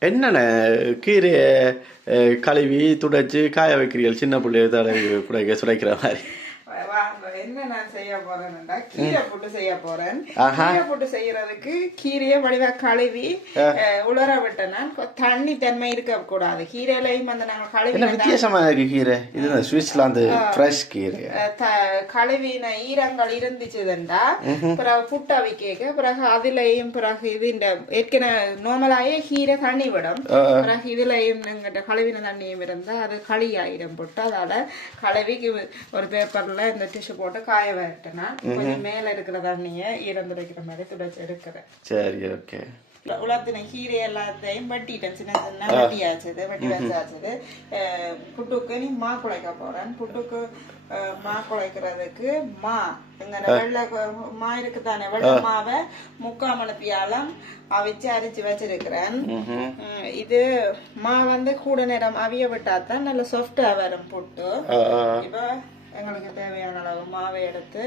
என்னென்ன கீரையை கழுவி துடைச்சு காய வைக்கிறீர்கள்? சின்ன பிள்ளைய தடவை குடைக்க சுடைக்கிற மாதிரி. என்ன நான் செய்ய போறேன்னா கீரை போட்டு செய்ய போறேன். கீரை போட்டு செய்யறதுக்கு கீரையை வடிவா கழுவி உலர விட்டேன்னா தண்ணி தன்மை இருக்க கூடாது கீரையிலையும் வந்து நாங்க கழுவி வித்தியாசமா இருக்கு கீரை? இது சுவிட்சர்லாந்து ஃப்ரெஷ் கீரை. அஹ், த- கழுவின ஈரங்கள் இருந்துச்சுதுண்டா பிறகு புட்டா வைக்க பிறகு அதுலயும் பிறகு இது இந்த ஏற்கனவே நார்மலாயே கீரை தண்ணி விடும். பிறகு இதுலயும் எங்கிட்ட கழுவின தண்ணியும் இருந்தா அது களி ஆயிடும் போட்டு. அதால கழுவி ஒரு பேப்பர்ல இந்த டிஷ்யூ போட்டு காய விட்டேன்னா கொஞ்சம் மேல இருக்கிற தண்ணியை ஈரம் துடைக்கிற மாதிரி துடைச்சு எடுக்கிறேன். சரி ஓகே உல- உலர்த்தின கீரை எல்லாத்தையும் வெட்டிட்டேன். சின்ன சின்ன வெட்டி ஆச்சுது வெட்டி வச்சாச்சுது. புட்டுக்கு நீ மா குழைக்க போறேன். புட்டுக்கு மா குழைக்கிறதுக்கு மா. எங்க வெள்ளை மா இருக்கு தானே வெள்ளை மாவை முக்கால் மணத்தியாலம் அவிச்சு அரைச்சு வச்சிருக்கிறேன். இது மா வந்து கூட நேரம் அவிய விட்டா தான் நல்ல சாஃப்டா வரும் புட்டு. இப்போ எங்களுக்கு தேவையான அளவு மாவை எடுத்து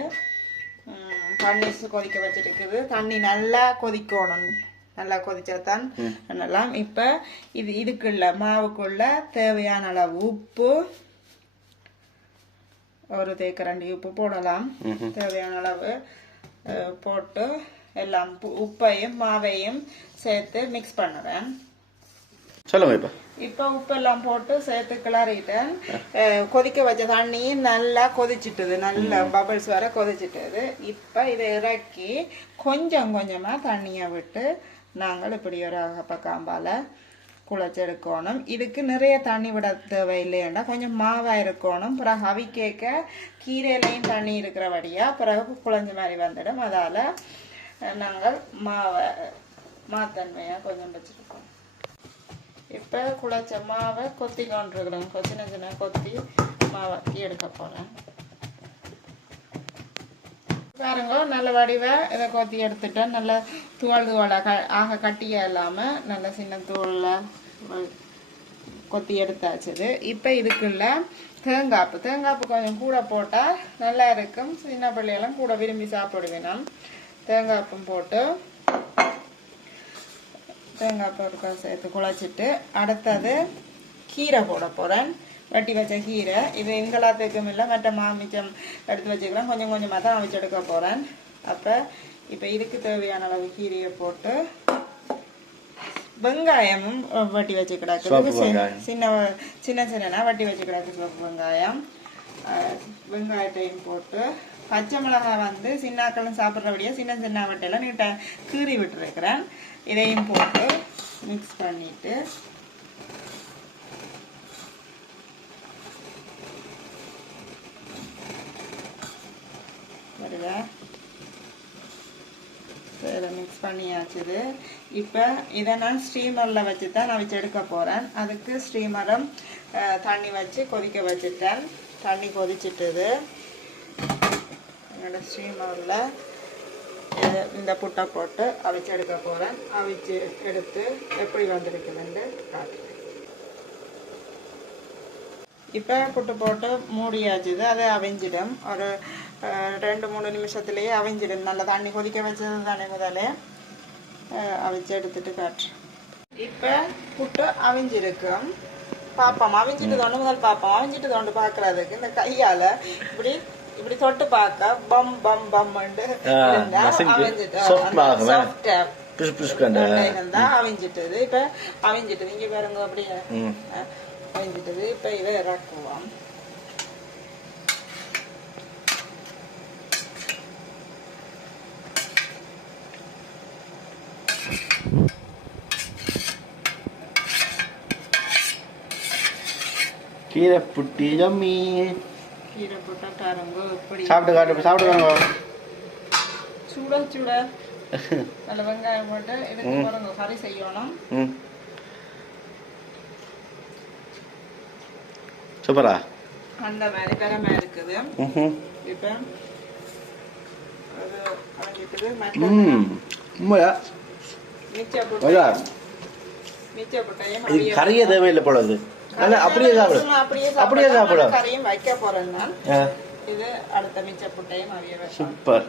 தண்ணி கொதிக்க வச்சிருக்குது. தண்ணி நல்லா கொதிக்கணும். நல்லா கொதிச்சாதான் நல்லா இப்போ இது இதுக்குள்ள மாவுக்குள்ள தேவையான அளவு உப்பு ஒரு தேக்கரண்டி உப்பு போடலாம். தேவையான அளவு போட்டு எல்லாம் உப்பு- உப்பையும் மாவையும் சேர்த்து மிக்ஸ் பண்ணுறேன் சொல்லுங்க இப்ப. இப்போ உப்பெல்லாம் போட்டு சேர்த்து கிளறிட்டேன் கொதிக்க வச்ச தண்ணியும் நல்லா கொதிச்சிட்டுது. நல்லா பபிள்ஸ் வர கொதிச்சிட்டுது. இப்போ இதை இறக்கி கொஞ்சம் கொஞ்சமாக தண்ணியை விட்டு நாங்கள் இப்படி ஒரு அகப்பக்காம்பால குழச்செடுக்கணும். இதுக்கு நிறைய தண்ணி விட தேவையில்லைன்னா கொஞ்சம் மாவா இருக்கணும். பிறகு அவிக்கேக்க கீரையிலையும் தண்ணி இருக்கிறபடியா பிறகு குழஞ்ச மாதிரி வந்துடும். அதால் நாங்கள் மாவை மாத்தன்மையாக கொஞ்சம் வச்சுருக்கோம். இப்போ குழச்ச மாவை கொத்தி கொண்டிருக்கிறோம் சின்ன சின்ன கொத்தி மாவாக்கி எடுக்க போகிறேன் பாருங்க நல்ல வடிவை இதை கொத்தி எடுத்துட்டேன் நல்ல தூள் தூளாக க ஆக கட்டியாக இல்லாமல் நல்ல சின்ன தூளில் கொத்தி எடுத்தாச்சுது. இப்போ இதுக்குள்ள தேங்காப்பு. தேங்காப்பு கொஞ்சம் கூட போட்டால் நல்லா இருக்கும். சின்ன பிள்ளையெல்லாம் கூட விரும்பி சாப்பிடுவேன் தேங்காப்பும் போட்டு தேங்காய் பொருட்கள் சேர்த்து குழச்சிட்டு அடுத்தது கீரை போட போகிறேன் வெட்டி வச்ச கீரை இது எங்களாத்துக்கும் இல்லை மற்ற மாமிச்சம் எடுத்து வச்சுக்கலாம் கொஞ்சம் கொஞ்சமாக தான் அவிச்சு எடுக்க போகிறேன் அப்போ இப்போ இதுக்கு தேவையான அளவு கீரையை போட்டு வெங்காயமும் வெட்டி வச்சு கிடக்குது. சின்ன சின்ன சின்னனா வெட்டி வச்சு கிடக்கு சிவப்பு வெங்காயம். வெங்காயத்தையும் போட்டு பச்சை மிளகாய் வந்து சின்னாக்களும் சாப்பிட்றபடியாக சின்ன சின்ன வட்டையெல்லாம் நீட்டாக கீறி விட்டுருக்கிறேன். இதையும் போட்டு மிக்ஸ் பண்ணிவிட்டு வருதா சரி மிக்ஸ் பண்ணியாச்சுது இப்போ இதை நான் ஸ்டீமரில் வச்சு தான் நான் வச்சு எடுக்க போகிறேன் அதுக்கு ஸ்டீமரம் தண்ணி வச்சு கொதிக்க வச்சுட்டேன். தண்ணி கொதிச்சிட்டுது என்னோடய ஸ்டீமரில் இந்த புட்டை போட்டு அவிச்சு எடுக்க போகிறேன் அவிச்சு எடுத்து எப்படி வந்திருக்குதுன்னு காட்டுறேன். இப்போ புட்டு போட்டு மூடியாச்சுது அதை அவிஞ்சிடும். ஒரு ரெண்டு மூணு நிமிஷத்துலேயே அவிஞ்சிடும். நல்லா தண்ணி கொதிக்க வச்சது தானே முதலே. அவிச்சு எடுத்துட்டு காட்டுறேன். இப்போ புட்டு அவிஞ்சிருக்கும். பார்ப்போம் அவிஞ்சிட்டு தோண்டு. முதல் பார்ப்போம் அவிஞ்சிட்டு தோண்டு பாக்குறதுக்கு இந்த கையால் இப்படி இப்படி தொட்டு பார்க்க பம் பம் ஆ புஷ் புஷ் அவிஞ்சிட்டது இப்ப அவிஞ்சிட்டது இங்க பாருங்க அப்படியே அவிஞ்சிட்டது இப்ப இதை இறக்குவோம். கீரை புட்டி ஜம்மி கீரை போட்டா பாருங்க இப்படி சாப்பிட்டு காட்டு சாப்பிட்டு வாங்க. சுட சுட. நல்ல வெங்காயம் போட்டு இதுக்கு பாருங்க கறி செய்யணும். சூப்பரா? அந்த மாதிரி பெருமை இருக்குது. இப்ப அது அவிஞ்சிட்டது மற்ற ம் உண்மையா மிச்ச ஐயா புட்டையும் மிச்ச புட்டையும் இது கறியே தேவையில்லை போல இது நல்லா அப்படியே சாப்பிடு. அப்படியே அப்படியே சாப்பிடு. கறியும் வைக்க போறேன் நான். இது அடுத்த மிச்ச புட்டையும் சூப்பர்.